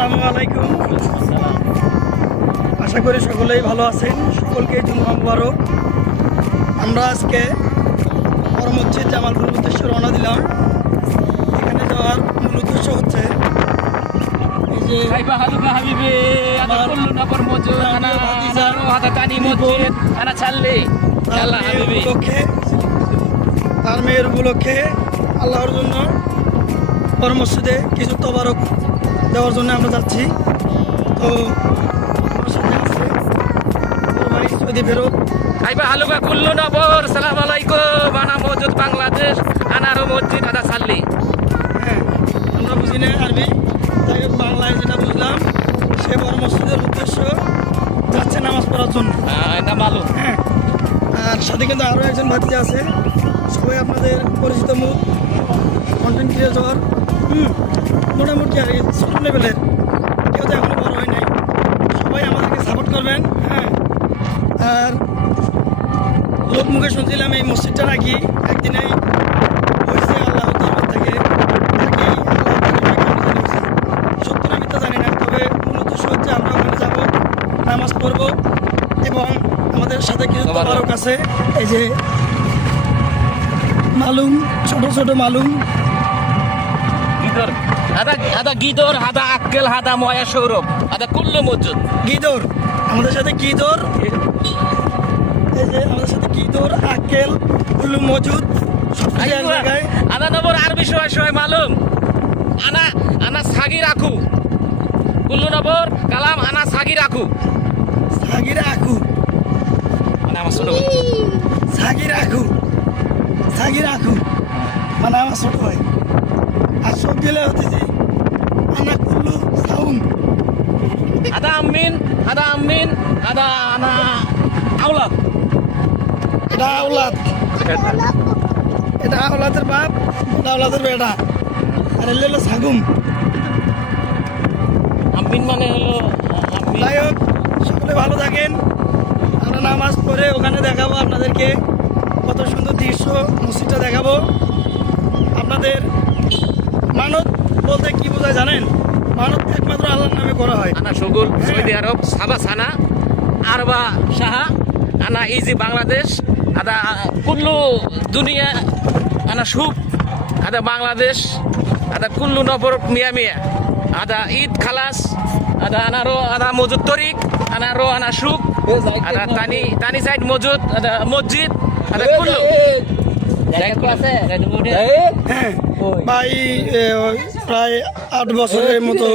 আসসালামু আলাইকুম। আশা করি সকলেই ভালো আছেন। সকলকে জুম্মা মুবারক। আমরা আজকে বড় মসজিদ জামালপুর উদ্দেশ্যে রওনা দিলাম। এখানে যাওয়ার মূল উদ্দেশ্য হচ্ছে এই যে তার মেয়ের উপলক্ষে আল্লাহর জন্য বড় মসজিদে কিছু তবারক দেওয়ার জন্য আমরা যাচ্ছি। তো আমার সাথে আছে ভাই সৌদি ফেরত বাংলাদেশ আনারো মসজিদ আদা সাল্লি। হ্যাঁ, আমরা বুঝি না আরবি, তাই হোক বাংলায় যেটা বুঝলাম, সে বড় মসজিদের উদ্দেশ্য যাচ্ছে নামাজ পড়ার জন্য। হ্যাঁ, আর সাথে কিন্তু আরও একজন ভাতিজা আছে, সবাই আপনাদের পরিচিত মুখ, কন্টেন্ট ক্রিয়েটর। মোটামুটি আর কি ছোট লেভেলের, কেউ তো এখনো বড় হয় নাই। সবাই আমাদেরকে সাপোর্ট করবেন। হ্যাঁ, আর লোক মুখে শুনছিলাম এই মসজিদটা নাকি একদিনেই হয়েছে আল্লাহ দরবার থেকে, নাকি সত্য না মিথ্যা জানি না, তবে মূল উদ্দেশ্য হচ্ছে আমরা ওখানে যাব, নামাজ পড়বো এবং আমাদের সাথে কিছু তবারক আছে। এই যে মালুম, ছোট ছোট মালুম, গিদর হাদা আক্কেল হাদা ময়া সৌরভ হাদা কুল্লু মসজিদ গিদর আমাদের সাথে গিদর, এই যে আমাদের সাথে গিদর আক্কেল কুল্লু মজুদ সব কিছু এক জায়গায়। আদা নবর আরবি সহায় মালুম আনা আনা সাগি রাখু কুল্লু নবর কালাম আনা সাগি রাখু সাগির আখু, মানে আমার ছোট সাগির আখু, সাগির আখু মানে আমার ছোট ভাই। আর সব গেলে হতেছে আনা কুল্লু সাউম, আদা আমিন আদা আমিন আদা আনা আওলাদ। এটা আওলাদ, এটা আওলাদের বাপ, এটা আওলাদের বেটা, আর এলে হলো সাগুম। আমিন মানে হলো যাই হোক, সকলে ভালো থাকেন। আমরা নামাজ পড়ে ওখানে দেখাবো আপনাদেরকে কত সুন্দর দৃশ্য, মসজিদটা দেখাবো আপনাদের। মানত বলতে কি বোঝায় জানেন? মানত একমাত্র আল্লাহর নামে করা হয়। আনা সগুল সৌদি আরব সাবা সানা আরবা সাহা আনা ইজি বাংলাদেশ আদা কুল্লু দুনিয়া আনা সুপ আদা বাংলাদেশ আদা কুল্লু নবর মিয়া মিয়া আদা ঈদ খালাস আদা আনারো আদা মজুদ তরিক আনারো আনা সুপ আদা তানি তানি সাইড মজুদ আদা মসজিদ আদা কুল্লু হ্যাঁ, ভাই প্রায় 8 বছরের মতো